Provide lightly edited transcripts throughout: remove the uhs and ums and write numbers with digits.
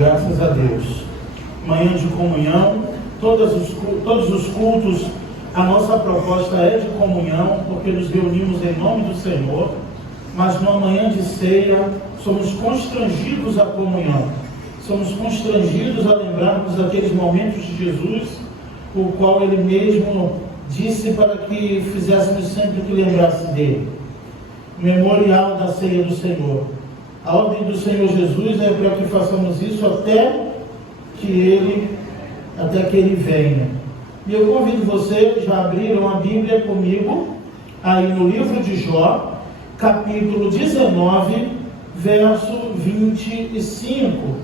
Graças a Deus. Manhã de comunhão, todos os cultos, a nossa proposta é de comunhão, porque nos reunimos em nome do Senhor, mas numa manhã de ceia, somos constrangidos à comunhão, somos constrangidos a lembrarmos daqueles momentos de Jesus, o qual Ele mesmo disse para que fizéssemos sempre que lembrasse dele. Memorial da ceia do Senhor. A ordem do Senhor Jesus é para que façamos isso até que Ele venha. E eu convido você, já abriram a Bíblia comigo, aí no livro de Jó, capítulo 19, verso 25.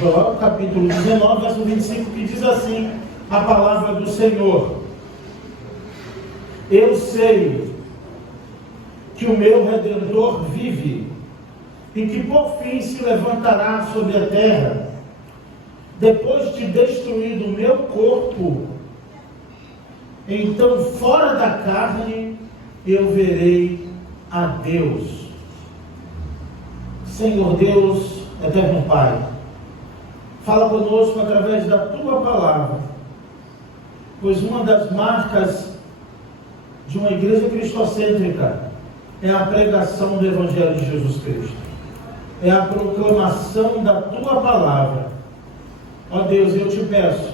Jó, capítulo 19, verso 25, que diz assim, a palavra do Senhor: eu sei que o meu Redentor vive, e que por fim se levantará sobre a terra, depois de destruído o meu corpo. Então, fora da carne, eu verei a Deus. Senhor Deus, eterno Pai, fala conosco através da Tua palavra, pois uma das marcas de uma igreja cristocêntrica é a pregação do Evangelho de Jesus Cristo, é a proclamação da Tua palavra. Ó Deus, eu te peço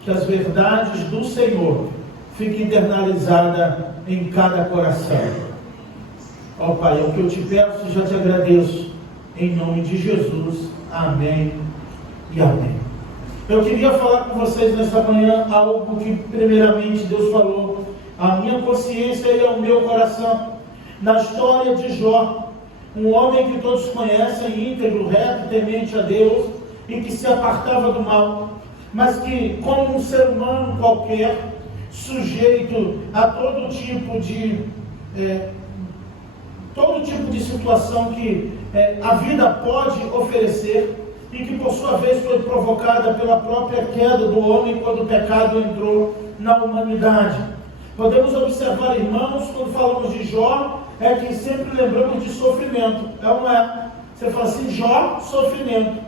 que as verdades do Senhor fiquem internalizadas em cada coração. Ó Pai, é o que eu te peço e já te agradeço, em nome de Jesus. Amém e amém. Eu queria falar com vocês nessa manhã algo que primeiramente Deus falou à minha consciência e ao meu coração. Na história de Jó, um homem que todos conhecem, íntegro, reto, temente a Deus, e que se apartava do mal, mas que, como um ser humano qualquer, sujeito a todo tipo de situação que a vida pode oferecer, e que por sua vez foi provocada pela própria queda do homem quando o pecado entrou na humanidade. Podemos observar, irmãos, quando falamos de Jó, é que sempre lembramos de sofrimento, é ou não é? Você fala assim, Jó, sofrimento.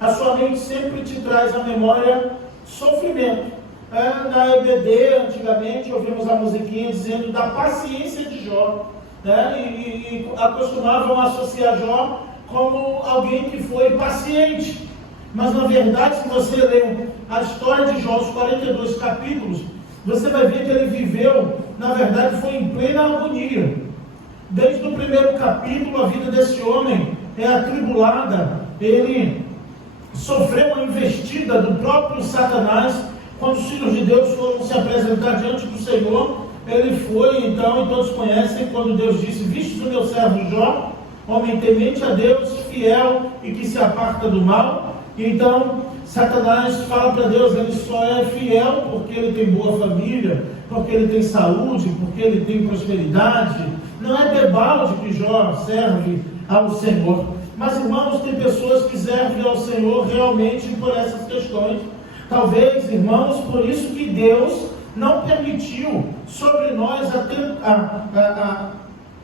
A sua mente sempre te traz à memória sofrimento. Na EBD, antigamente, ouvimos a musiquinha dizendo da paciência de Jó, né? E acostumavam associar Jó como alguém que foi paciente. Mas, na verdade, se você ler a história de Jó, os 42 capítulos, você vai ver que ele viveu, na verdade, foi em plena agonia. Desde o primeiro capítulo, a vida desse homem é atribulada. Ele sofreu uma investida do próprio Satanás. Quando os filhos de Deus foram se apresentar diante do Senhor, ele foi, então, e todos conhecem, quando Deus disse, vistes o meu servo Jó, homem temente a Deus, fiel e que se aparta do mal. Então, Satanás fala para Deus, ele só é fiel porque ele tem boa família, porque ele tem saúde, porque ele tem prosperidade. Não é debalde que Jó serve ao Senhor. Mas, irmãos, tem pessoas que servem ao Senhor realmente por essas questões. Talvez, irmãos, por isso que Deus não permitiu sobre nós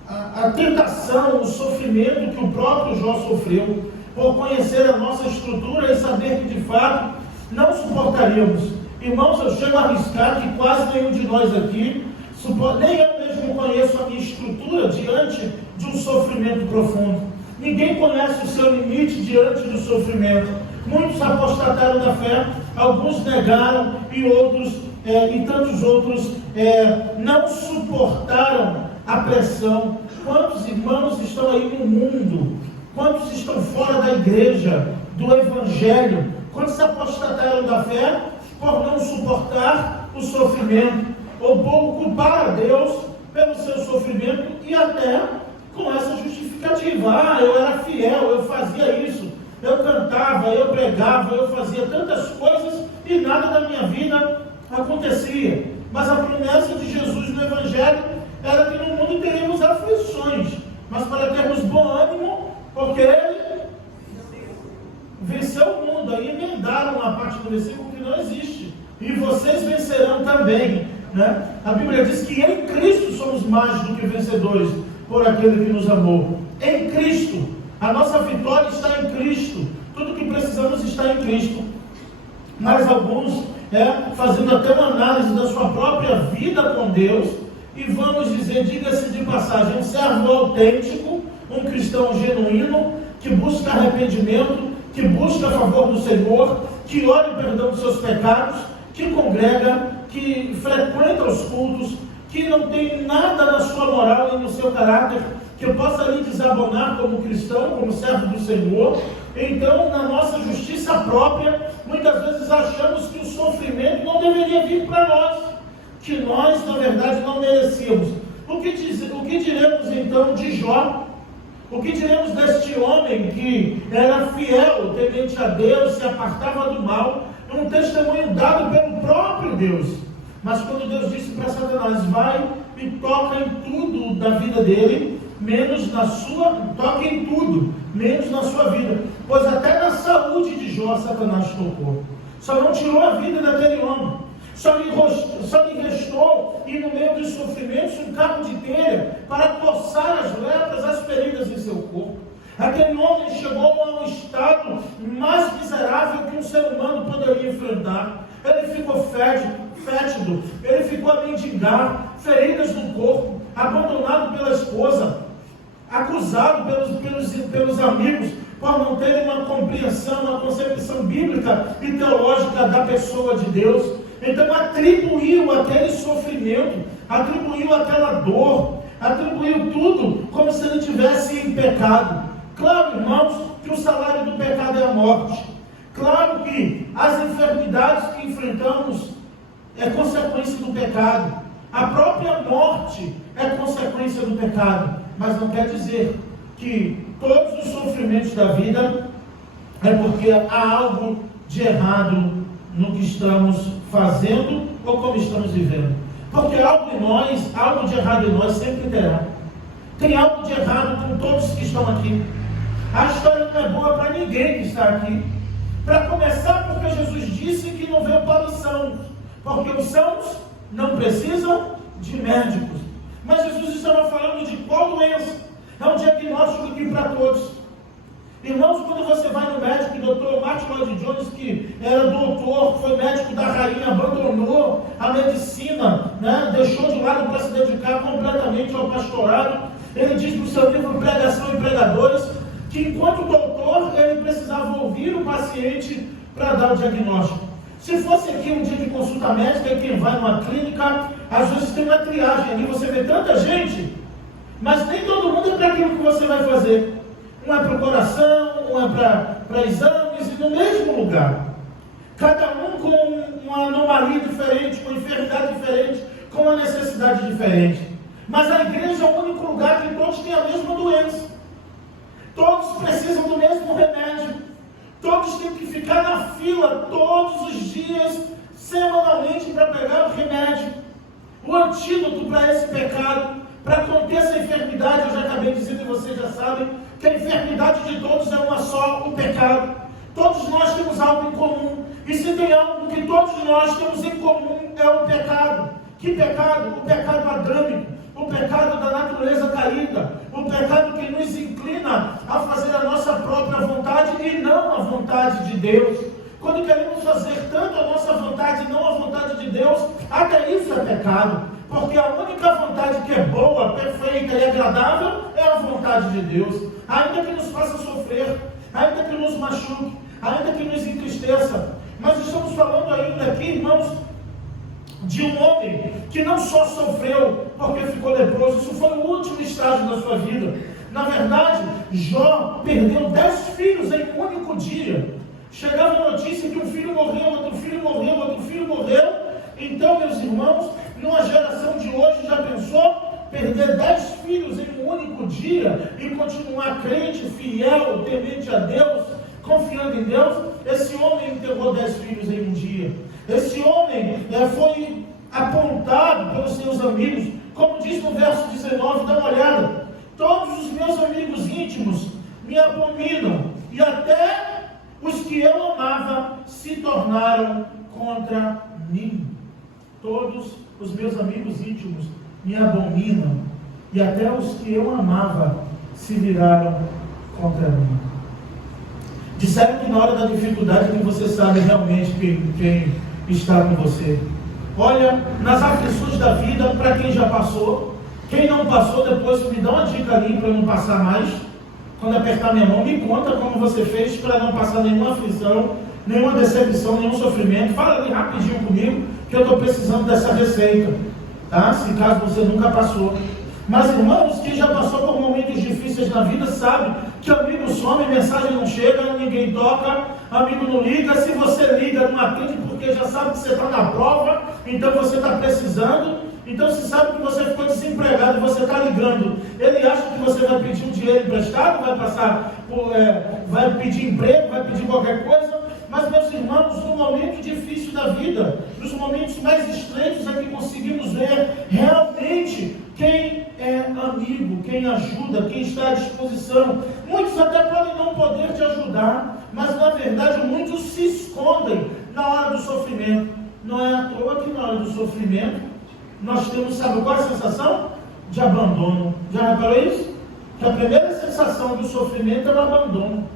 a tentação, o sofrimento que o próprio Jó sofreu, por conhecer a nossa estrutura e saber que de fato não suportaríamos. Irmãos, eu chego a arriscar que quase nenhum de nós aqui, nem eu mesmo conheço a minha estrutura diante de um sofrimento profundo. Ninguém conhece o seu limite diante do sofrimento. Muitos apostataram da fé, alguns negaram e tantos outros não suportaram a pressão. Quantos irmãos estão aí no mundo? Quantos estão fora da igreja, do Evangelho? Quantos apostataram da fé por não suportar o sofrimento, ou por culpar a Deus pelo seu sofrimento e até com essa justificativa? Eu era fiel, eu fazia isso, eu cantava, eu pregava, eu fazia tantas coisas e nada da minha vida acontecia. Mas a promessa de Jesus no Evangelho era que no mundo teríamos aflições, mas para termos bom ânimo, porque Ele venceu o mundo. Aí emendaram uma parte do versículo que não existe. E vocês vencerão também, né? A Bíblia diz que em Cristo somos mais do que vencedores por aquele que nos amou. Em Cristo, a nossa vitória está em Cristo. Mas alguns, fazendo até uma análise da sua própria vida com Deus, e vamos dizer, diga-se de passagem, um servo autêntico, um cristão genuíno, que busca arrependimento, que busca a favor do Senhor, que ora em perdão dos seus pecados, que congrega, que frequenta os cultos, que não tem nada na sua moral e no seu caráter que possa lhe desabonar como cristão, como servo do Senhor. Então, na nossa justiça própria, muitas vezes achamos que o sofrimento não deveria vir para nós, que nós, na verdade, não merecíamos. O que diremos então de Jó? O que diremos deste homem que era fiel, temente a Deus, se apartava do mal, um testemunho dado pelo próprio Deus? Mas quando Deus disse para Satanás, vai e toca em tudo da vida dele, toca em tudo, menos na sua vida. Pois até na saúde de Jó, Satanás tocou. Só não tirou a vida daquele homem. Só lhe restou, e no meio dos sofrimentos, um cabo de telha para coçar as lepras, as feridas em seu corpo. Aquele homem chegou a um estado mais miserável que um ser humano poderia enfrentar. Ele ficou fétido, ele ficou a mendigar, feridas no corpo, abandonado pela esposa, acusado pelos amigos por não terem uma compreensão, uma concepção bíblica e teológica da pessoa de Deus. Então atribuiu aquele sofrimento, atribuiu aquela dor, atribuiu tudo como se ele tivesse em pecado. Claro, irmãos, que o salário do pecado é a morte. Claro que as enfermidades que enfrentamos é consequência do pecado. A própria morte é consequência do pecado. Mas não quer dizer que todos os sofrimentos da vida é porque há algo de errado no que estamos fazendo ou como estamos vivendo. Porque algo de errado em nós sempre terá. Tem algo de errado com todos que estão aqui. A história não é boa para ninguém que está aqui. Para começar, porque Jesus disse que não veio para os sãos, porque os sãos não precisam de médicos. Mas Jesus estava falando de qual doença? É um diagnóstico aqui para todos. Irmãos, quando você vai no médico, o doutor Martin Lloyd Jones, que era doutor, foi médico da rainha, abandonou a medicina, deixou de lado para se dedicar completamente ao pastorado. Ele diz no seu livro Pregação e Pregadores, que enquanto doutor, ele precisava ouvir o paciente para dar o diagnóstico. Se fosse aqui um dia de consulta médica, e quem vai numa clínica, às vezes tem uma triagem ali, você vê tanta gente, mas nem todo mundo é para aquilo que você vai fazer. Um é para o coração, um é para exames, e no mesmo lugar. Cada um com uma anomalia diferente, com uma enfermidade diferente, com uma necessidade diferente. Mas a igreja é o único lugar que todos têm a mesma doença. Todos precisam do mesmo remédio. Todos têm que ficar na fila todos os dias, semanalmente, para pegar o remédio. O antídoto para esse pecado, para conter essa enfermidade, eu já acabei dizendo e vocês já sabem, que a enfermidade de todos é uma só, o pecado. Todos nós temos algo em comum. E se tem algo que todos nós temos em comum, é o pecado. Que pecado? O pecado adâmico. O pecado da natureza caída. O pecado que nos inclina a fazer a nossa própria vontade e não a vontade de Deus. Quando queremos fazer tanto a nossa vontade e não a vontade de Deus, até isso é pecado. Porque a única vontade que é boa, perfeita e agradável é a vontade de Deus. Ainda que nos faça sofrer, ainda que nos machuque, ainda que nos entristeça. Mas estamos falando ainda aqui, irmãos, de um homem que não só sofreu porque ficou leproso, isso foi o último estágio da sua vida. Na verdade, Jó perdeu 10 filhos em um único dia. Chegava a notícia que um filho morreu, outro filho morreu, outro filho morreu. Então, meus irmãos, numa geração de hoje, já pensou? Perder 10 filhos em um único dia e continuar crente, fiel, temente a Deus, confiando em Deus? Esse homem enterrou 10 filhos em um dia. Esse homem foi apontado pelos seus amigos, como diz no verso 19, dá uma olhada. Todos os meus amigos íntimos me abominam, e até os que eu amava se tornaram contra mim. Todos os meus amigos íntimos me abominam, e até os que eu amava se viraram contra mim. Disseram que na hora da dificuldade que você sabe realmente quem está com você. Olha, nas aflições da vida, para quem já passou, quem não passou, depois me dá uma dica ali para eu não passar mais. Quando apertar minha mão, me conta como você fez para não passar nenhuma aflição, nenhuma decepção, nenhum sofrimento. Fala ali rapidinho comigo, que eu estou precisando dessa receita, tá? Se caso você nunca passou. Mas irmãos, quem já passou por momentos difíceis na vida sabe que amigo some, mensagem não chega, ninguém toca, amigo não liga. Se você liga, não atende porque já sabe que você está na prova, então você está precisando. Então se sabe que você ficou desempregado e você está ligando. Ele acha que você vai pedir um dinheiro emprestado, vai pedir emprego, vai pedir qualquer coisa. Mas meus irmãos, no momento difícil da vida, nos momentos mais estreitos é que conseguimos ver realmente quem é amigo, quem ajuda, quem está à disposição. Muitos até podem não poder te ajudar, mas na verdade muitos se escondem na hora do sofrimento. Não é à toa que na hora do sofrimento nós temos, sabe qual é a sensação? De abandono. Já reparou isso? Que a primeira sensação do sofrimento é o abandono.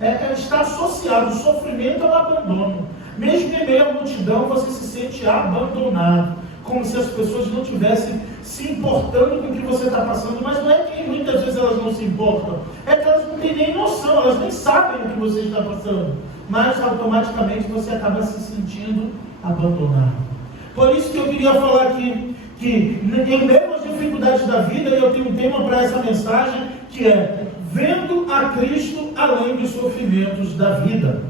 É estar associado, o sofrimento ao abandono. Mesmo em meio à multidão, você se sente abandonado, como se as pessoas não estivessem se importando com o que você está passando. Mas não é que muitas vezes elas não se importam, é que elas não têm nem noção, elas nem sabem o que você está passando, mas automaticamente você acaba se sentindo abandonado. Por isso que eu queria falar aqui, que em meio às dificuldades da vida, eu tenho um tema para essa mensagem, que é vendo a Cristo além dos sofrimentos da vida.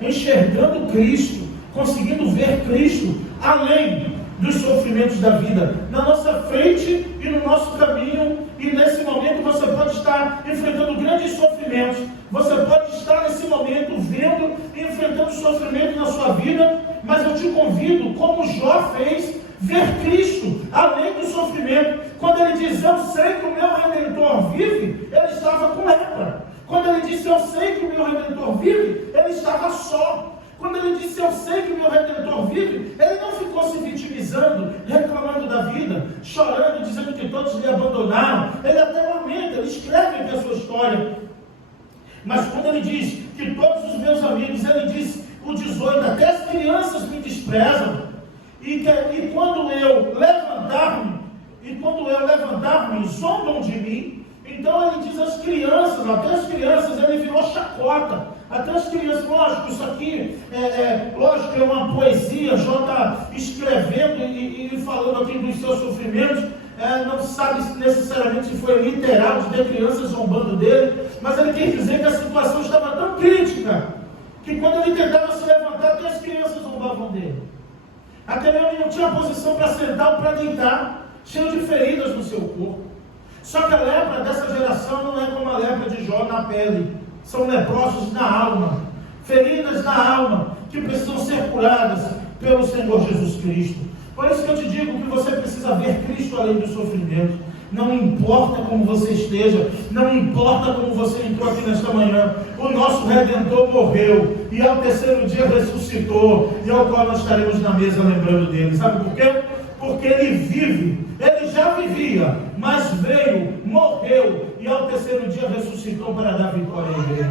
Enxergando Cristo, conseguindo ver Cristo além dos sofrimentos da vida, na nossa frente e no nosso caminho. E nesse momento você pode estar enfrentando grandes sofrimentos, você pode estar nesse momento vendo e enfrentando sofrimento na sua vida, mas eu te convido, como Jó fez, ver Cristo além do sofrimento. Quando ele diz, eu sei que o meu Redentor vive, ele estava com lepra. Quando ele disse, eu sei que o meu Redentor vive, ele estava só. Quando ele disse, eu sei que o meu Redentor vive, ele não ficou se vitimizando, reclamando da vida, chorando, dizendo que todos lhe abandonaram. Ele até lamenta, ele escreve aqui a sua história. Mas quando ele diz que todos os meus amigos, ele diz, o 18, até as crianças me desprezam. E quando eu levantar-me, zombam de mim. Então ele diz às crianças, até as crianças, ele virou chacota. Até as crianças, lógico, isso aqui lógico, é uma poesia. Jó está escrevendo e falando aqui dos seus sofrimentos. Não sabe necessariamente se foi literal de ter crianças zombando dele, mas ele quer dizer que a situação estava tão crítica que quando ele tentava se levantar, até as crianças zombavam dele. Até mesmo ele não tinha posição para sentar ou para deitar, cheio de feridas no seu corpo. Só que a lepra dessa geração não é como a lepra de Jó na pele. São leprosos na alma, feridas na alma, que precisam ser curadas pelo Senhor Jesus Cristo. Por isso que eu te digo que você precisa ver Cristo além do sofrimento. Não importa como você esteja, não importa como você entrou aqui nesta manhã, o nosso Redentor morreu e ao terceiro dia ressuscitou, e ao qual nós estaremos na mesa lembrando dele. Sabe por quê? Porque ele vive, ele já vivia, mas veio, morreu e ao terceiro dia ressuscitou para dar vitória à igreja.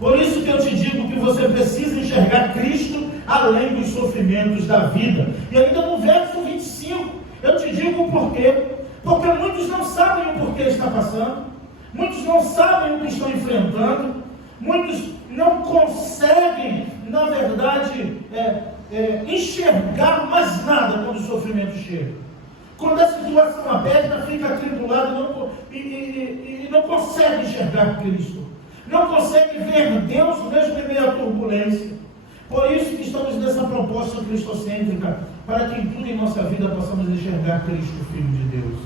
Por isso que eu te digo que você precisa enxergar Cristo além dos sofrimentos da vida. E ainda no verso 25, eu te digo o porquê. Porque muitos não sabem o porquê está passando, muitos não sabem o que estão enfrentando, muitos não conseguem, na verdade, enxergar mais nada quando o sofrimento chega. Quando a situação aperta, fica atribulado e não consegue enxergar Cristo, não consegue ver Deus mesmo em meio à turbulência. Por isso que estamos nessa proposta cristocêntrica, para que em tudo em nossa vida possamos enxergar Cristo, Filho de Deus.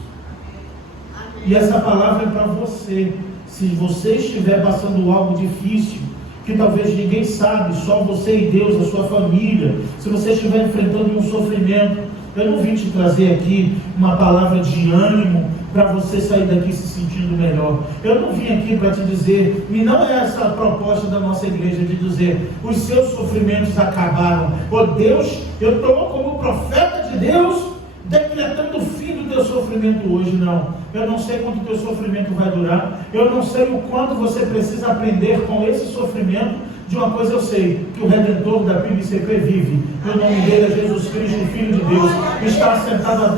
E essa palavra é para você. Se você estiver passando algo difícil, que talvez ninguém sabe, só você e Deus, a sua família, se você estiver enfrentando um sofrimento, eu não vim te trazer aqui uma palavra de ânimo para você sair daqui se sentindo melhor. Eu não vim aqui para te dizer, e não é essa a proposta da nossa igreja, de dizer, os seus sofrimentos acabaram. Oh Deus, eu estou como profeta de Deus, decretando o fim do teu sofrimento hoje, não. Eu não sei quanto o teu sofrimento vai durar. Eu não sei o quanto você precisa aprender com esse sofrimento. De uma coisa eu sei, que o Redentor da PIBCP vive. O nome dele é Jesus Cristo, Filho de Deus. Está sentado à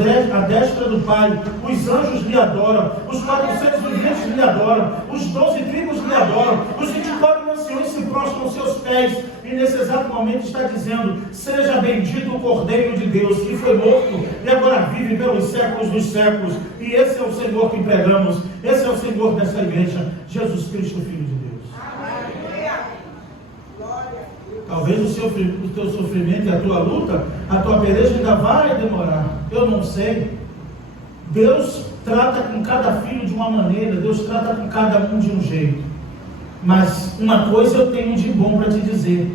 destra do Pai. Os anjos lhe adoram. Os 400 viventes lhe adoram. Os 12 tribos lhe adoram. Os 24 anciões se prostram aos seus pés. E nesse exato momento está dizendo: seja bendito o Cordeiro de Deus, que foi morto e agora vive pelos séculos dos séculos. E esse é o Senhor que pregamos. Esse é o Senhor dessa igreja, Jesus Cristo, Filho de Deus. Talvez o teu sofrimento e a tua luta, a tua peleja ainda vai demorar. Eu não sei. Deus trata com cada filho de uma maneira. Deus trata com cada um de um jeito. Mas uma coisa eu tenho de bom para te dizer: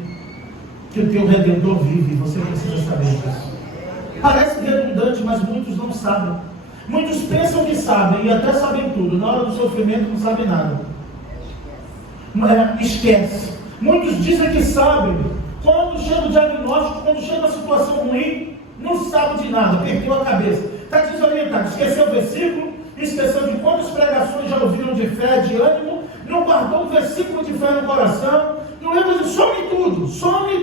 que o teu Redentor vive. Você precisa saber disso. Parece redundante, mas muitos não sabem. Muitos pensam que sabem e até sabem tudo. Na hora do sofrimento não sabem nada. Esquece. Muitos dizem que sabem. Quando chega o diagnóstico, quando chega a situação ruim, não sabe de nada, perdeu a cabeça, está desorientado, esqueceu o versículo, esqueceu de quantas pregações já ouviram de fé, de ânimo, não guardou um versículo de fé no coração, não lembra de some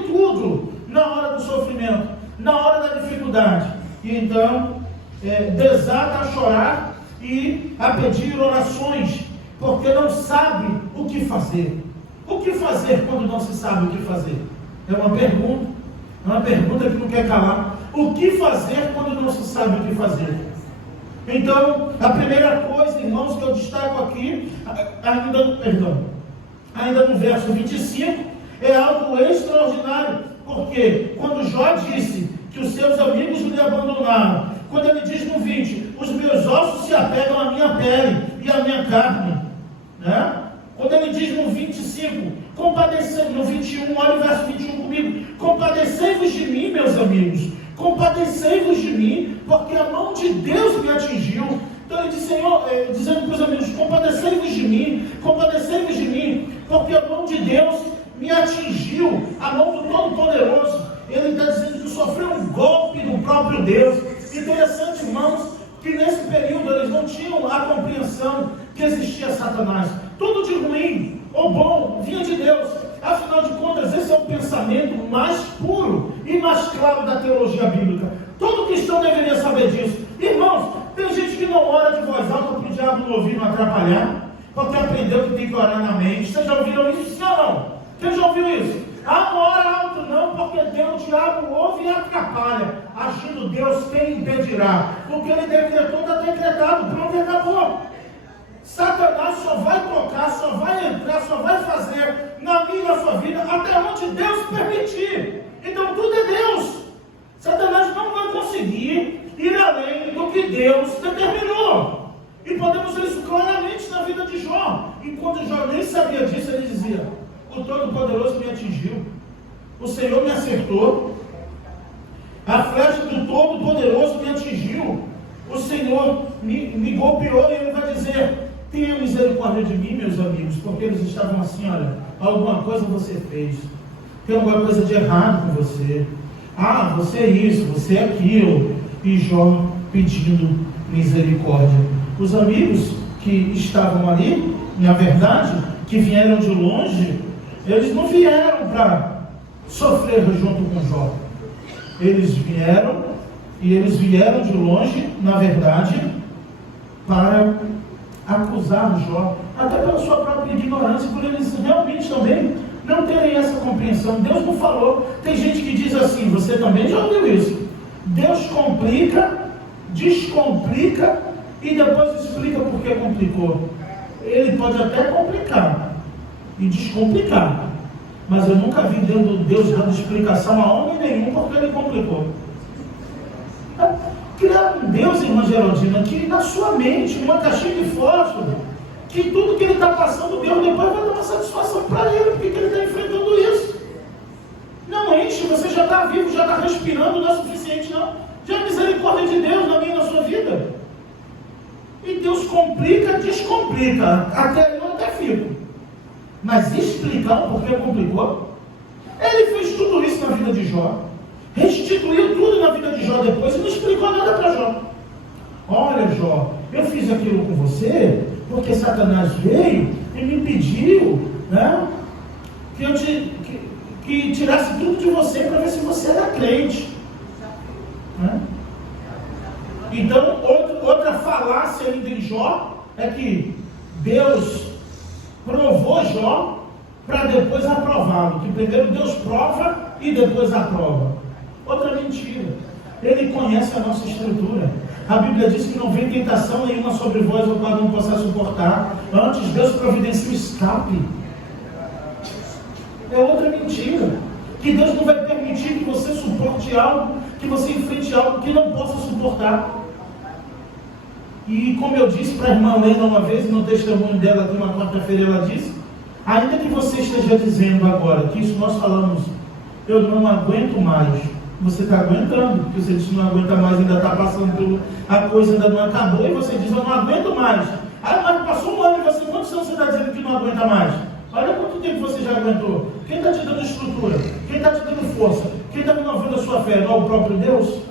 tudo na hora do sofrimento, na hora da dificuldade. E então desata a chorar e a pedir orações, porque não sabe o que fazer. O que fazer quando não se sabe o que fazer? É uma pergunta que não quer calar. O que fazer quando não se sabe o que fazer? Então, a primeira coisa, irmãos, que eu destaco aqui, ainda no verso 25, é algo extraordinário, porque quando Jó disse que os seus amigos lhe abandonaram, quando ele diz no 20, os meus ossos se apegam à minha pele e à minha carne, né? Quando ele diz no 25, no 21, olha o verso 21 comigo: compadecei-vos de mim, meus amigos, compadecei-vos de mim, porque a mão de Deus me atingiu. Então ele diz, Senhor, dizendo para os amigos: compadecei-vos de mim, porque a mão de Deus me atingiu, a mão do Todo-Poderoso. Ele está dizendo que sofreu um golpe do próprio Deus. Interessante, irmãos, que nesse período eles não tinham a compreensão que existia Satanás. Tudo de ruim ou bom vinha de Deus. Afinal de contas, esse é o pensamento mais puro e mais claro da teologia bíblica. Todo cristão deveria saber disso. Irmãos, tem gente que não ora de voz alta para o diabo não ouvir, não atrapalhar, porque aprendeu que tem que orar na mente. Vocês já ouviram isso, sim ou não? Quem já ouviu isso? Não ora alto não, porque Deus, o diabo ouve e atrapalha. Agindo Deus, quem impedirá? Porque ele decretou, está decretado, pronto, acabou. Satanás só vai tocar, só vai entrar, só vai fazer na minha e na sua vida até onde Deus permitir. Então tudo é Deus. Satanás não vai conseguir ir além do que Deus determinou. E podemos ver isso claramente na vida de Jó. Enquanto Jó nem sabia disso, ele dizia: o Todo-Poderoso me atingiu, o Senhor me acertou, a flecha do Todo-Poderoso me atingiu, o Senhor me golpeou. E ele vai dizer: tenha misericórdia de mim, meus amigos, porque eles estavam assim: olha, alguma coisa você fez, tem alguma coisa de errado com você, você é isso, você é aquilo. E Jó pedindo misericórdia. Os amigos que estavam ali, na verdade, que vieram de longe, eles não vieram para sofrer junto com Jó. Eles vieram de longe, na verdade, para acusar Jó, até pela sua própria ignorância, por eles realmente também não terem essa compreensão. Deus não falou. Tem gente que diz assim, você também já ouviu isso: Deus complica, descomplica e depois explica por que complicou. Ele pode até complicar e descomplicar, mas eu nunca vi Deus dando explicação a homem nenhum porque ele complicou. Criar um Deus, irmã Geraldina, que na sua mente, uma caixinha de fósforo, que tudo que ele está passando, Deus depois vai dar uma satisfação para ele, porque ele está enfrentando isso. Não enche, você já está vivo, já está respirando, não é suficiente não. Já é misericórdia de Deus na minha e na sua vida. E Deus complica, descomplica, até eu até fico. Mas explicar o porquê complicou? Ele fez tudo isso na vida de Jó, restituiu tudo na vida de Jó depois e não explicou nada para Jó. olha Jó, eu fiz aquilo com você, porque Satanás veio e me pediu, né, que tirasse tudo de você para ver se você era crente. Né? Então, outra falácia ainda em Jó é que Deus provou Jó para depois aprová-lo. Que primeiro Deus prova e depois aprova. Outra mentira. Ele conhece a nossa estrutura. A Bíblia diz que não vem tentação nenhuma sobre vós, o qual não possa suportar. Antes Deus providencia o escape. É outra mentira. Que Deus não vai permitir que você suporte algo, que você enfrente algo que não possa suportar. E como eu disse para a irmã Lena uma vez, no testemunho dela de uma quarta-feira, ela disse, ainda que você esteja dizendo agora, que isso nós falamos, eu não aguento mais, você está aguentando, porque você diz que não aguenta mais, ainda está passando tudo, a coisa ainda não acabou, e você diz, eu não aguento mais. Ah, mas passou um ano e você, quantos anos você está dizendo que não aguenta mais? Olha quanto tempo você já aguentou. Quem está te dando estrutura? Quem está te dando força? Quem está renovando a sua fé? Não é o próprio Deus?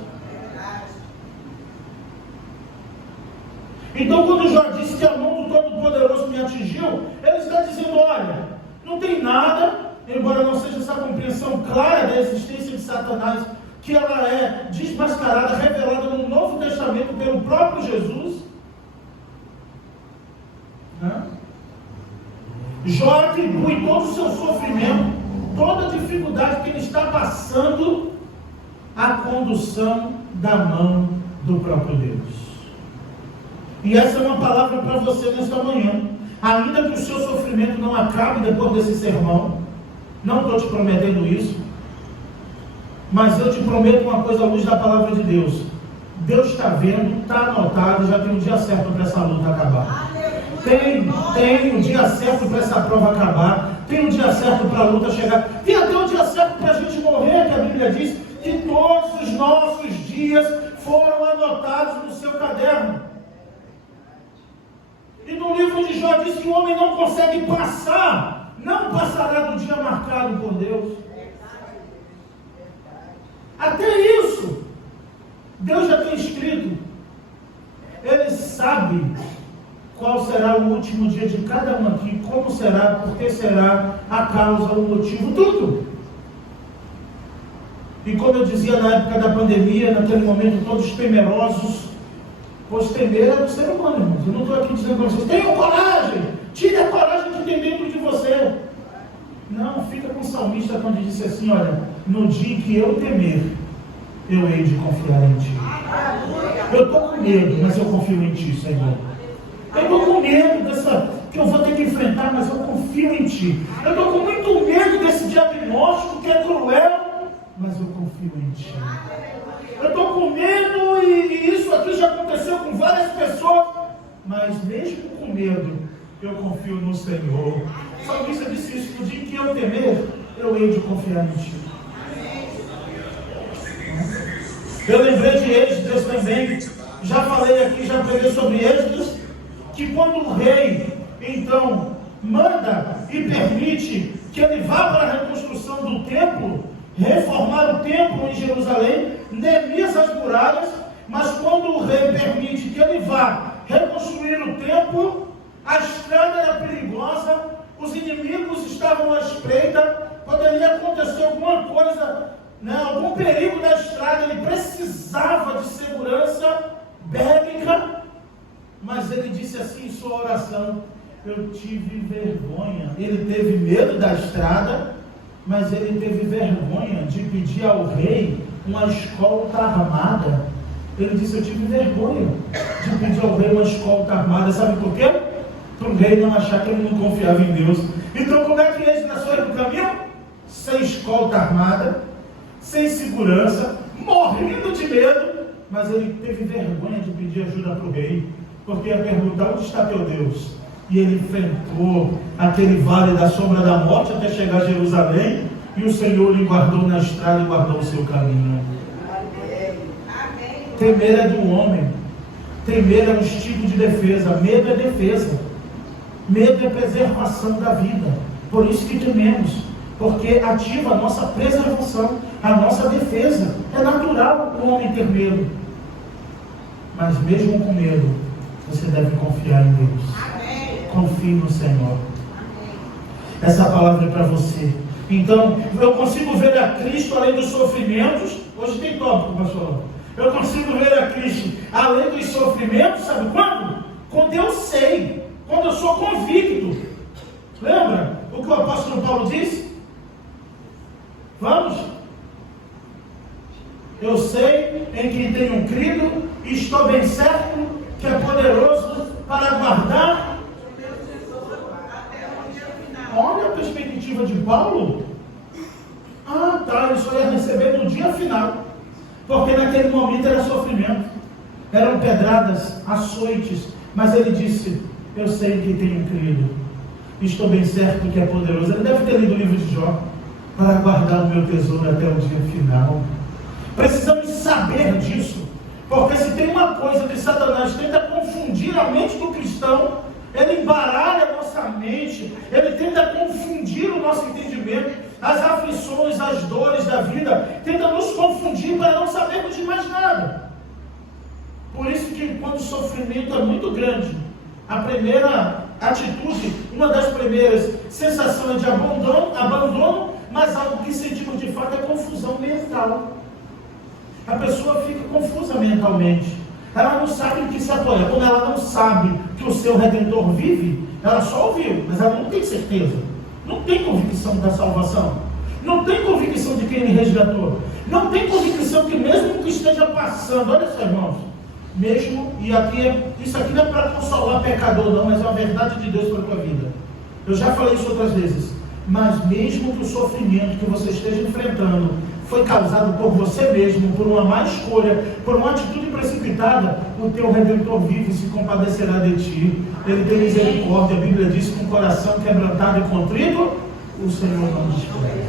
Então, quando Jó disse que a mão do Todo-Poderoso me atingiu, ele está dizendo, olha, não tem nada, embora não seja essa compreensão clara da existência de Satanás, que ela é desmascarada, revelada no Novo Testamento pelo próprio Jesus. Né? Jó atribui todo o seu sofrimento, toda a dificuldade que ele está passando, à condução da mão do próprio Deus. E essa é uma palavra para você nesta manhã. Ainda que o seu sofrimento não acabe depois desse sermão, não estou te prometendo isso, mas eu te prometo uma coisa à luz da palavra de Deus. Deus está vendo, está anotado, já tem um dia certo para essa luta acabar. Tem um dia certo para essa prova acabar, tem um dia certo para a luta chegar, tem até um dia certo para a gente morrer, que a Bíblia diz que todos os nossos dias foram anotados no seu caderno. E no livro de Jó diz que o homem não consegue passar, não passará do dia marcado por Deus. Até isso, Deus já tem escrito. Ele sabe qual será o último dia de cada um aqui, como será, por que será, a causa, o motivo, tudo. E como eu dizia na época da pandemia, naquele momento todos temerosos, pois temer é do ser humano, irmãos. Eu não estou aqui dizendo para vocês, tenham coragem, tire a coragem que tem dentro de você. Não, fica com o salmista quando disse assim, olha, no dia que eu temer, eu hei de confiar em ti. Eu estou com medo, mas eu confio em ti, Senhor. Eu estou com medo dessa, que eu vou ter que enfrentar, mas eu confio em ti. Eu estou com muito medo desse diagnóstico que é cruel, mas eu confio em ti. Eu estou com medo e isso aqui já aconteceu com várias pessoas, mas mesmo com medo, eu confio no Senhor. O salmista disse isso, no dia que eu temer, eu hei de confiar em ti. Eu lembrei de Êxodo também, já falei aqui, já preguei sobre Êxodo, que quando o rei, então, manda e permite que ele vá para a reconstrução do templo, reformar o templo em Jerusalém, Neemias as muralhas, mas quando o rei permite que ele vá reconstruir o templo, a estrada era perigosa, os inimigos estavam à espreita, poderia acontecer alguma coisa, né, algum perigo na estrada, ele precisava de segurança bélica, mas ele disse assim em sua oração, eu tive vergonha. Ele teve medo da estrada, mas ele teve vergonha de pedir ao rei uma escolta armada. Ele disse, eu tive vergonha de pedir ao rei uma escolta armada. Sabe por quê? Para o rei não achar que ele não confiava em Deus. Então como é que eles nasceram no caminho? Sem escolta armada, sem segurança, morrendo de medo, mas ele teve vergonha de pedir ajuda para o rei, porque ia perguntar, onde está teu Deus? E ele enfrentou aquele vale da sombra da morte até chegar a Jerusalém, e o Senhor lhe guardou na estrada e guardou o seu caminho. Temer é do homem, temer é um instinto de defesa, medo é defesa, medo é preservação da vida, por isso que tememos, porque ativa a nossa preservação, a nossa defesa. É natural o homem ter medo. Mas mesmo com medo, você deve confiar em Deus. Confie no Senhor. Essa palavra é para você. Então, eu consigo ver a Cristo além dos sofrimentos. Hoje tem tópico, pastor. Eu consigo ver a Cristo além dos sofrimentos, sabe quando? Quando eu sei, quando eu sou convicto. Lembra o que o apóstolo Paulo disse? Vamos? Eu sei em quem tenho crido e estou bem certo que é poderoso para guardar. Olha a perspectiva de Paulo. Ah, tá, ele só ia receber no dia final, porque naquele momento era sofrimento, eram pedradas, açoites, mas ele disse: eu sei que tenho crido, estou bem certo que é poderoso. Ele deve ter lido o livro de Jó, para guardar o meu tesouro até o dia final. Precisamos saber disso, porque se tem uma coisa que Satanás tenta confundir a mente do cristão, ele embaralha a nossa mente, ele tenta confundir o nosso entendimento, as aflições, as dores da vida, tenta nos confundir para não sabermos de mais nada. Por isso que quando o sofrimento é muito grande, a primeira atitude, uma das primeiras sensações é de abandono, mas algo que sentimos de fato é confusão mental. A pessoa fica confusa mentalmente. Ela não sabe em que se apoia. Como ela não sabe que o seu Redentor vive, ela só ouviu, mas ela não tem certeza. Não tem convicção da salvação. Não tem convicção de quem ele resgatou. Não tem convicção que mesmo que esteja passando, olha só, irmãos, mesmo, e isso aqui não é para consolar pecador não, mas é uma verdade de Deus para a tua vida. Eu já falei isso outras vezes. Mas mesmo que o sofrimento que você esteja enfrentando foi causado por você mesmo, por uma má escolha, por uma atitude precipitada, o teu Redentor vive e se compadecerá de ti. Ele tem misericórdia. A Bíblia diz que um coração quebrantado e contrito, o Senhor não despreza.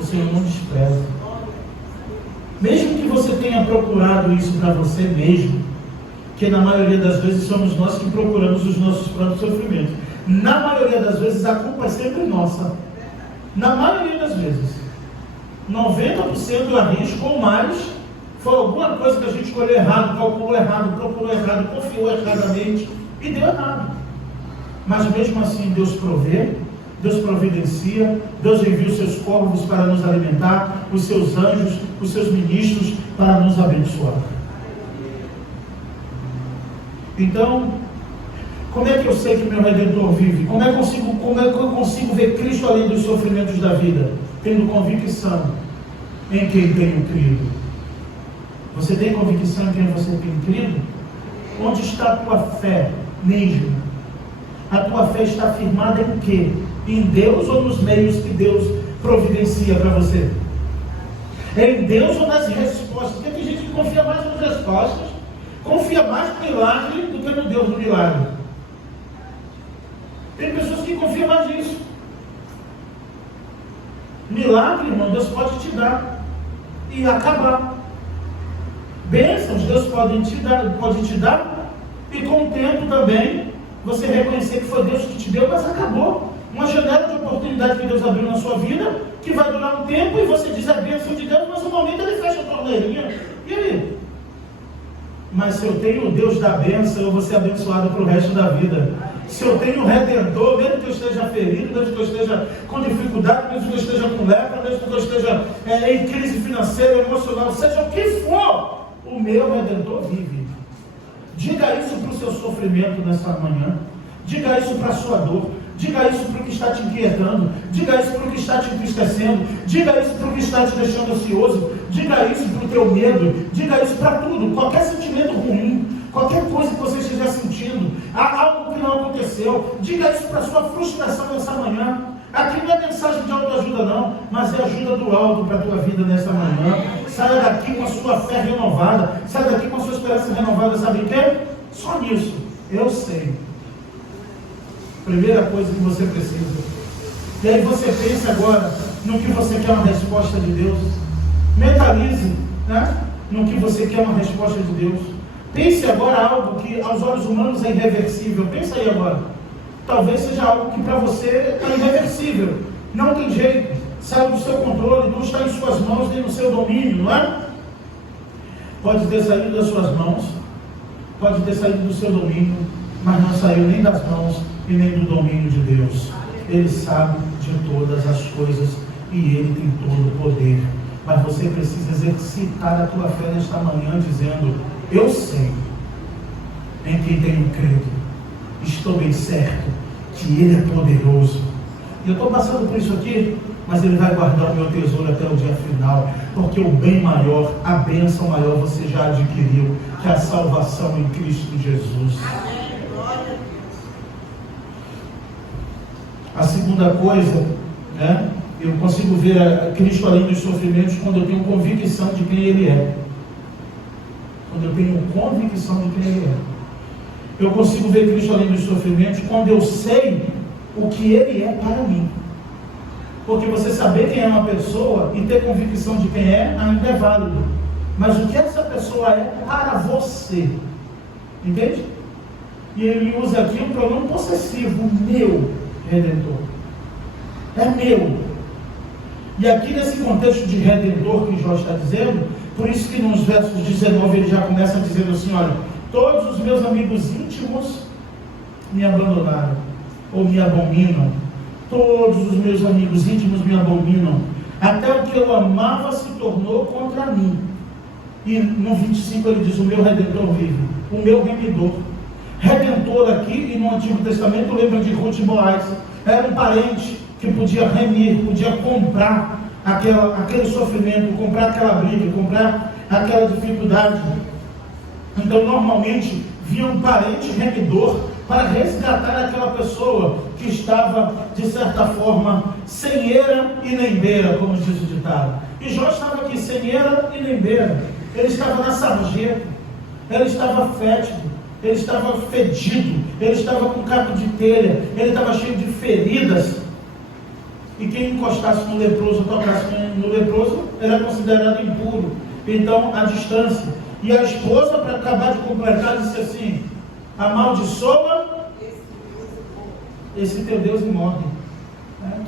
O Senhor não despreza. Mesmo que você tenha procurado isso para você mesmo, que na maioria das vezes somos nós que procuramos os nossos próprios sofrimentos. Na maioria das vezes a culpa é sempre nossa. Na maioria das vezes. 90% eu arrisco ou mais, foi alguma coisa que a gente escolheu errado, calculou errado, procurou errado, confiou erradamente e deu errado. Mas mesmo assim Deus provê, Deus providencia, Deus envia os seus corvos para nos alimentar, os seus anjos, os seus ministros para nos abençoar. Então, como é que eu sei que meu Redentor vive? Como é que eu consigo ver Cristo além dos sofrimentos da vida? Tendo convicção em quem tenho crido. Você tem convicção em quem você tem crido? Onde está a tua fé mesmo? A tua fé está firmada em quê? Em Deus ou nos meios que Deus providencia para você? É em Deus ou nas respostas? Porque tem gente que confia mais nas respostas, confia mais no milagre do que no Deus do milagre. Tem pessoas que confiam mais nisso. Milagre, irmão, Deus pode te dar e acabar. Bênçãos Deus pode te dar e com o tempo também você reconhecer que foi Deus que te deu, mas acabou. Uma janela de oportunidade que Deus abriu na sua vida, que vai durar um tempo e você diz a bênção de Deus, mas no momento ele fecha a torneirinha. E aí? Mas se eu tenho o Deus da bênção, eu vou ser abençoado para o resto da vida. Se eu tenho um Redentor, mesmo que eu esteja ferido, mesmo que eu esteja com dificuldade, mesmo que eu esteja com lepra, mesmo que eu esteja em crise financeira, emocional, seja o que for, o meu Redentor vive. Diga isso para o seu sofrimento nessa manhã. Diga isso para a sua dor. Diga isso para o que está te inquietando. Diga isso para o que está te entristecendo. Diga isso para o que está te deixando ansioso. Diga isso para o teu medo. Diga isso para tudo. Qualquer sentimento ruim, qualquer coisa que você esteja sentindo, algo que não aconteceu, diga isso para a sua frustração nessa manhã. Aqui não é mensagem de autoajuda não, mas é ajuda do alto para a tua vida nessa manhã. Saia daqui com a sua fé renovada, saia daqui com a sua esperança renovada, sabe o quê? Só nisso, eu sei. Primeira coisa que você precisa. E aí você pensa agora no que você quer uma resposta de Deus. Mentalize, né? No que você quer uma resposta de Deus. Pense agora algo que aos olhos humanos é irreversível. Pensa aí agora. Talvez seja algo que para você é irreversível. Não tem jeito. Saiu do seu controle, não está em suas mãos nem no seu domínio, não é? Pode ter saído das suas mãos, pode ter saído do seu domínio, mas não saiu nem das mãos e nem do domínio de Deus. Ele sabe de todas as coisas e Ele tem todo o poder. Mas você precisa exercitar a tua fé nesta manhã, dizendo: eu sei em quem tenho crido, estou bem certo que Ele é poderoso. E eu estou passando por isso aqui, mas Ele vai guardar o meu tesouro até o dia final, porque o bem maior, a bênção maior você já adquiriu, que é a salvação em Cristo Jesus. A segunda coisa, né, eu consigo ver a Cristo além dos sofrimentos quando eu tenho convicção de quem Ele é. Quando eu tenho convicção de quem Ele é. Eu consigo ver Cristo além dos sofrimentos quando eu sei o que Ele é para mim. Porque você saber quem é uma pessoa e ter convicção de quem é, ainda é válido. Mas o que essa pessoa é para você? Entende? E ele usa aqui um pronome possessivo, meu Redentor. É meu. E aqui nesse contexto de Redentor que Jó está dizendo, por isso que nos versos 19 ele já começa dizendo assim: olha, todos os meus amigos íntimos me abandonaram, ou me abominam. Todos os meus amigos íntimos me abominam. Até o que eu amava se tornou contra mim. E no 25 ele diz: o meu Redentor vive, o meu remidor. Redentor aqui, e no Antigo Testamento, lembra de Ruth e Boaz. Era um parente que podia remir, podia comprar aquele sofrimento, comprar aquela briga, comprar aquela dificuldade. Então, normalmente, via um parente remidor para resgatar aquela pessoa que estava, de certa forma, sem eira e nem beira, como diz o ditado. E Jó estava aqui sem eira e nem beira. Ele estava na sarjeta, ele estava fétido, ele estava fedido, ele estava com caco de telha, ele estava cheio de feridas. E quem encostasse no leproso, tocasse no leproso, era considerado impuro. Então, a distância. E a esposa, para acabar de completar, disse assim: amaldiçoa esse teu Deus e morre.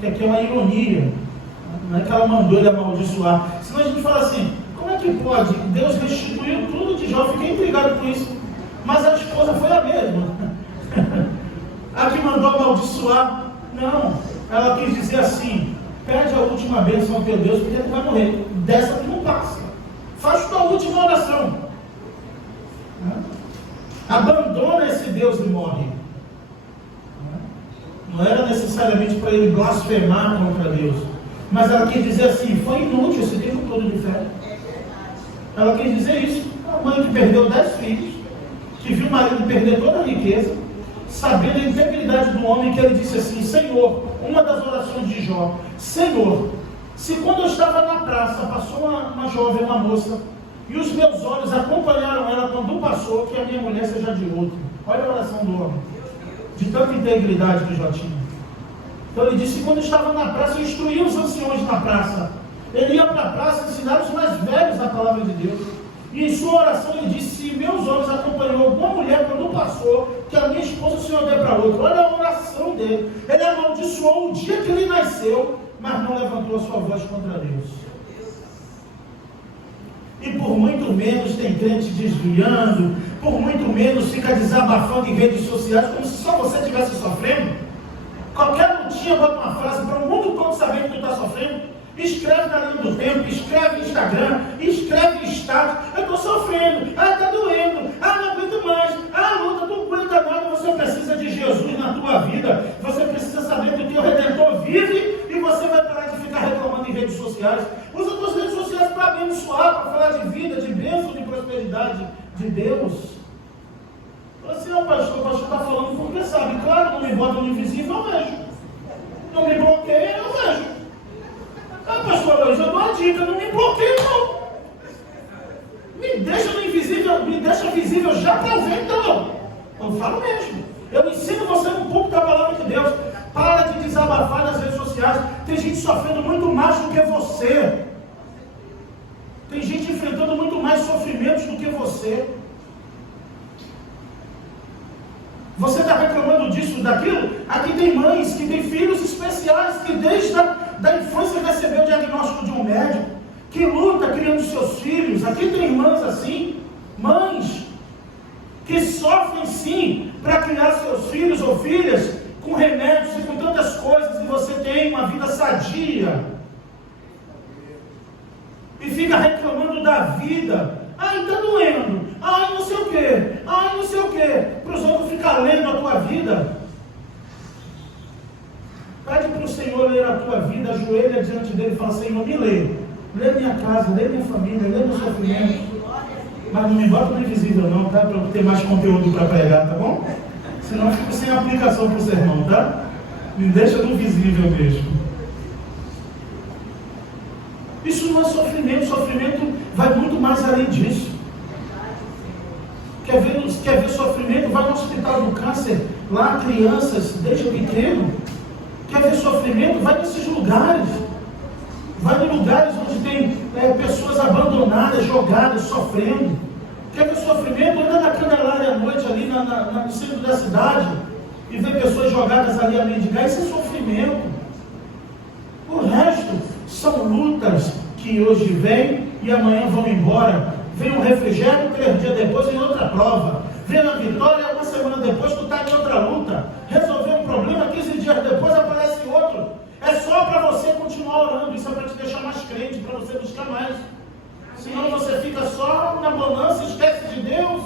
Que aqui é uma ironia. Não é que ela mandou ele amaldiçoar. Senão a gente fala assim: como é que pode? Deus restituiu tudo de Jó. Fiquei intrigado com isso. Mas a esposa foi a mesma. A que mandou amaldiçoar. Não. Ela quis dizer assim: pede a última bênção ao teu Deus, porque tu vai morrer. Dessa tu não passa. Faz tua última oração. Abandona esse Deus e morre. Não era necessariamente para ele blasfemar contra Deus, mas ela quis dizer assim: foi inútil esse tempo todo de fé. Ela quis dizer isso. A mãe que perdeu 10 filhos, que viu o marido perder toda a riqueza, sabendo a integridade do homem, que ele disse assim: Senhor, uma das orações de Jó: Senhor, se quando eu estava na praça passou uma jovem, uma moça, e os meus olhos acompanharam ela quando passou, que a minha mulher seja de outro. Olha a oração do homem, de tanta integridade que Jó tinha. Então ele disse: quando estava na praça, eu instruía os anciões na praça. Ele ia para a praça ensinar os mais velhos a palavra de Deus. E em sua oração ele disse: se meus olhos acompanhou alguma mulher quando passou, que a minha esposa o Senhor dê para outra. Olha a oração dele. Ele amaldiçoou o dia que ele nasceu, mas não levantou a sua voz contra Deus. E por muito menos tem crente desviando, por muito menos fica desabafando em redes sociais, como se só você estivesse sofrendo. Qualquer lutinha bota uma frase para o mundo todo saber que tu está sofrendo. Escreve na linha do tempo, escreve no Instagram, escreve status: eu estou sofrendo, está doendo, não aguento mais, luta, tu não aguenta nada. Você precisa de Jesus na tua vida, você precisa saber que o teu Redentor vive, e você vai parar de ficar reclamando em redes sociais. Usa as tuas redes sociais para abençoar, para falar de vida, de bênção, de prosperidade de Deus. Você é o pastor está falando porque sabe. Claro, não me bota no invisível, eu vejo. Não me bloqueia, eu vejo. Pastor Luiz, eu dou a dica: não me bloqueia, não. Me deixa no invisível, me deixa visível já para ver, então. Eu falo mesmo. Eu ensino você um pouco da palavra de Deus. Para de desabafar nas redes sociais. Tem gente sofrendo muito mais do que você. Tem gente enfrentando muito mais sofrimentos do que você. Você está reclamando disso, daquilo? Aqui tem mães que têm filhos especiais, que desde a infância recebeu o diagnóstico de um médico, que luta criando seus filhos. Aqui tem irmãs assim, mães, que sofrem sim para criar seus filhos ou filhas com remédios e com tantas coisas, e você tem uma vida sadia e fica reclamando da vida. Ai, está doendo, ai, não sei o quê, ai, não sei o quê, para os outros ficar lendo a tua vida. Pede para o Senhor ler a tua vida, ajoelha diante dele e fala: Senhor, me lê minha casa, lê minha família, lê meu sofrimento. Mas não me bota no invisível não, tá? Para eu ter mais conteúdo para pregar, tá bom? Senão eu fico sem aplicação para o sermão, tá? Me deixa no visível mesmo. Isso não é sofrimento. Sofrimento vai muito mais além disso. Quer ver sofrimento? Vai no hospital do câncer, lá crianças desde pequeno. Quer ver sofrimento? Vai nesses lugares. Vai em lugares onde tem pessoas abandonadas, jogadas, sofrendo. Quer ver sofrimento? Anda na Candelária à noite, ali no centro da cidade, e vê pessoas jogadas ali a mendigar. Isso é sofrimento. O resto são lutas que hoje vêm e amanhã vão embora. Vem um refrigério, 3 dias depois em outra prova. Vem a vitória, uma semana depois tu está em outra luta. Resolveu um problema, 15 dias depois aparece outro. É só para você continuar orando. Isso é para te deixar mais crente, para você buscar mais. Senão você fica só na bonança, esquece de Deus.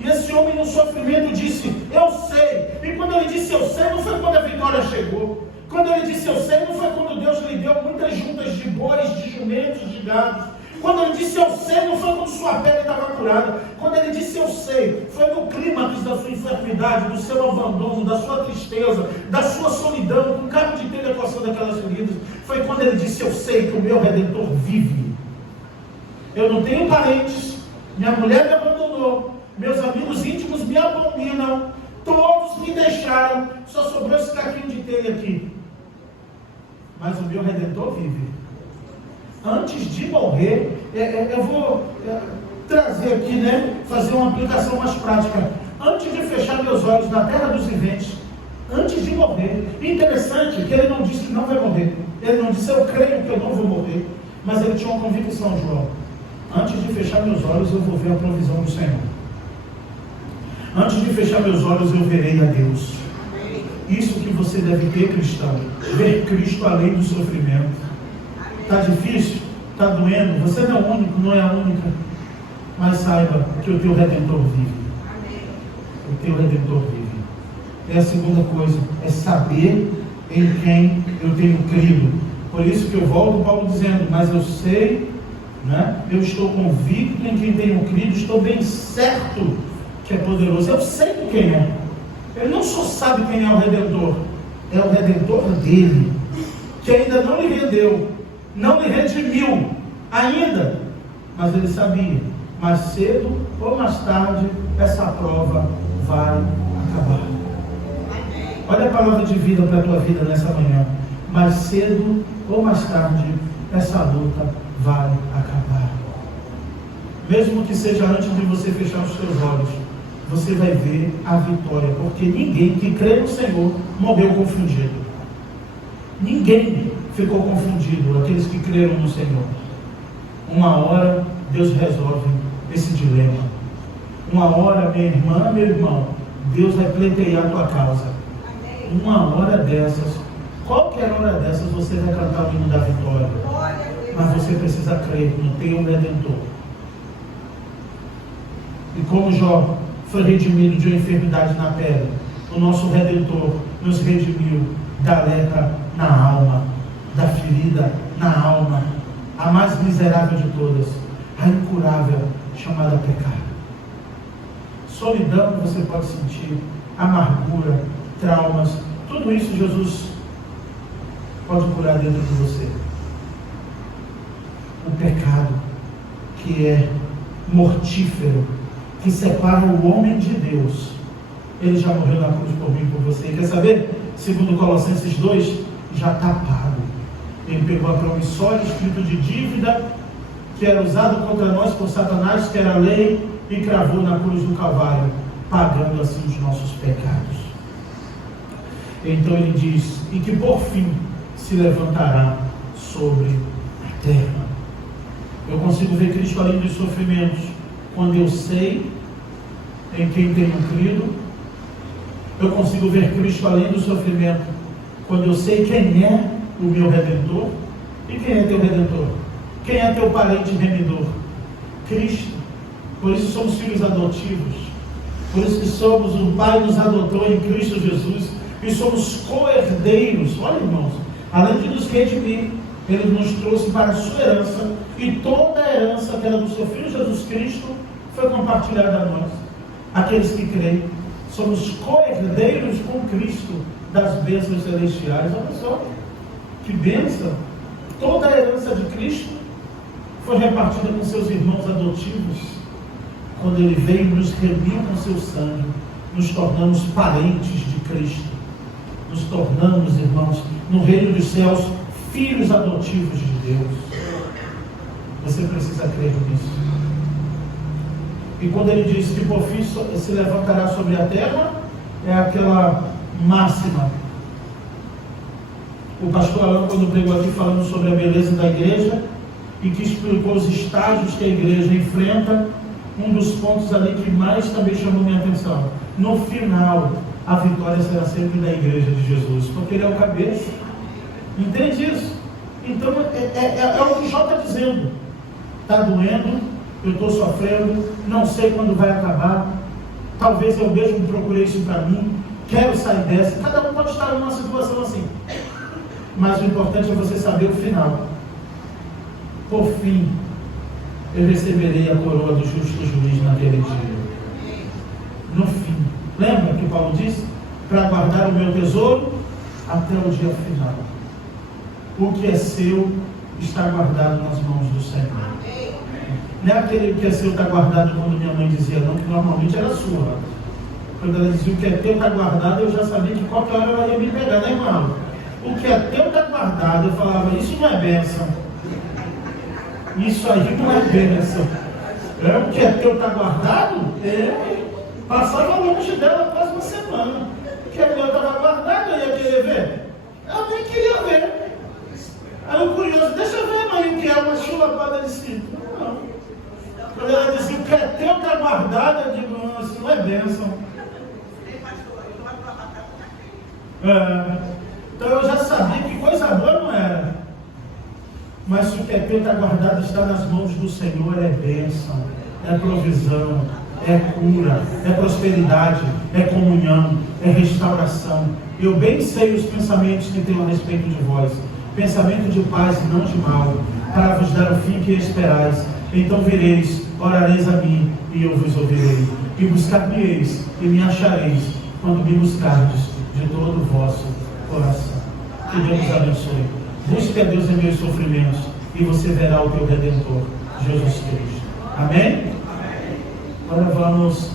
E esse homem no sofrimento disse: eu sei. E quando ele disse eu sei, não foi quando a vitória chegou. Quando ele disse eu sei, não foi quando Deus lhe deu muitas juntas de bois, de jumentos, de gados. Quando ele disse eu sei, não foi quando sua pele estava curada. Quando ele disse eu sei, foi no clímax da sua enfermidade, do seu abandono, da sua tristeza, da sua solidão, com cabo de telha coçando aquelas feridas. Foi quando ele disse eu sei que o meu Redentor vive. Eu não tenho parentes, minha mulher me abandonou, meus amigos íntimos me abominam, todos me deixaram, só sobrou esse caquinho de telha aqui. Mas o meu Redentor vive. Antes de morrer, eu vou trazer aqui, fazer uma aplicação mais prática. Antes de fechar meus olhos na terra dos viventes, antes de morrer, interessante que ele não disse que não vai morrer. Ele não disse eu creio que eu não vou morrer, mas ele tinha uma convicção, João. Antes de fechar meus olhos, eu vou ver a provisão do Senhor. Antes de fechar meus olhos, eu verei a Deus. Isso que você deve ter, cristão. Ver Cristo além do sofrimento. Está difícil? Está doendo? Você não é o único, não é a única. Mas saiba que o teu Redentor vive. O teu Redentor vive. E a segunda coisa é saber em quem eu tenho crido. Por isso que eu volto Paulo dizendo: mas eu sei, eu estou convicto em quem tenho crido, estou bem certo que é poderoso. Eu sei quem é. Ele não só sabe quem é o Redentor, é o Redentor dele, que ainda não lhe rendeu, não lhe redimiu ainda, mas ele sabia, mais cedo ou mais tarde essa prova vai acabar. Olha a palavra de vida para a tua vida nessa manhã. Mais cedo ou mais tarde essa luta vai acabar. Mesmo que seja antes de você fechar os teus olhos, você vai ver a vitória, porque ninguém que crê no Senhor morreu confundido. Ninguém ficou confundido, aqueles que creram no Senhor. Uma hora Deus resolve esse dilema. Uma hora, minha irmã, meu irmão, Deus vai pleitear a tua causa. Uma hora dessas, qualquer hora dessas, você vai cantar o hino da vitória. Mas você precisa crer no teu Redentor. E como Jó foi redimido de uma enfermidade na pele, o nosso Redentor nos redimiu da lepra na alma, da ferida na alma, a mais miserável de todas, a incurável, chamada pecado. Solidão você pode sentir, amargura, traumas, tudo isso Jesus pode curar dentro de você. O pecado, que é mortífero, que separa o homem de Deus, ele já morreu na cruz por mim e por você. Quer saber? Segundo Colossenses 2, já está pago. Ele pegou a promissória, escrito de dívida, que era usado contra nós por Satanás, que era a lei, e cravou na cruz do Calvário, pagando assim os nossos pecados. Então ele diz: e que por fim se levantará sobre a terra. Eu consigo ver Cristo além dos sofrimentos quando eu sei em quem tenho crido. Eu consigo ver Cristo além do sofrimento quando eu sei quem é o meu Redentor. E quem é teu Redentor? Quem é teu parente remidor? Cristo. Por isso somos filhos adotivos. Por isso que somos, o Pai nos adotou em Cristo Jesus. E somos co-herdeiros. Olha, irmãos, além de nos redimir, Ele nos trouxe para a sua herança. E toda a herança que era do seu Filho Jesus Cristo foi compartilhada a nós. Aqueles que creem. Somos co-herdeiros com Cristo das bênçãos celestiais. Olha só, que bênção! Toda a herança de Cristo foi repartida com seus irmãos adotivos. Quando Ele veio e nos remiu com seu sangue, nos tornamos parentes de Cristo. Nos tornamos, irmãos, no reino dos céus, filhos adotivos de Deus. Você precisa crer nisso. E quando Ele diz que por fim se levantará sobre a terra, é aquela máxima. O pastor Alain, quando pregou aqui falando sobre a beleza da igreja, e que explicou os estágios que a igreja enfrenta, um dos pontos ali que mais também chamou minha atenção: no final, a vitória será sempre da igreja de Jesus, porque Ele é o cabeça. Entende isso? Então é o que Jó está dizendo. Está doendo, eu estou sofrendo, não sei quando vai acabar, talvez eu mesmo procurei isso para mim, quero sair dessa. Cada um pode estar numa situação assim, mas o importante é você saber o final. Por fim, eu receberei a coroa do justo juiz naquele dia. No fim, lembra que Paulo disse? Para guardar o meu tesouro até o dia final. O que é seu está guardado nas mãos do Senhor. Não é aquele que é seu está guardado quando minha mãe dizia não, que normalmente era sua. Quando ela dizia o que é teu está guardado, eu já sabia que qualquer hora ela ia me pegar, né, irmão? O que é teu está guardado, eu falava, isso não é bênção. Isso aí não é bênção. O que é teu está guardado? Passava longe dela quase uma semana. O que é meu estava guardado, eu ia querer ver? Ela nem queria ver. Aí o curioso, deixa eu ver, mãe, o que é uma chulapada de cinto. Não. Quando ela dizia o que é teu está guardado, eu digo, não, isso não é bênção. Então eu já sabia que coisa boa não era. Mas se o que é teu está guardado está nas mãos do Senhor, é bênção, é provisão, é cura, é prosperidade, é comunhão, é restauração. Eu bem sei os pensamentos que tenho a respeito de vós, pensamento de paz e não de mal, para vos dar o fim que esperais. Então vireis, orareis a mim, e eu vos ouvirei. E buscar-me-eis, e me achareis, quando me buscardes de todo o vosso coração. Que Deus nos abençoe. Busque a Deus em meus sofrimentos, e você verá o teu Redentor, Jesus Cristo. Amém? Agora vamos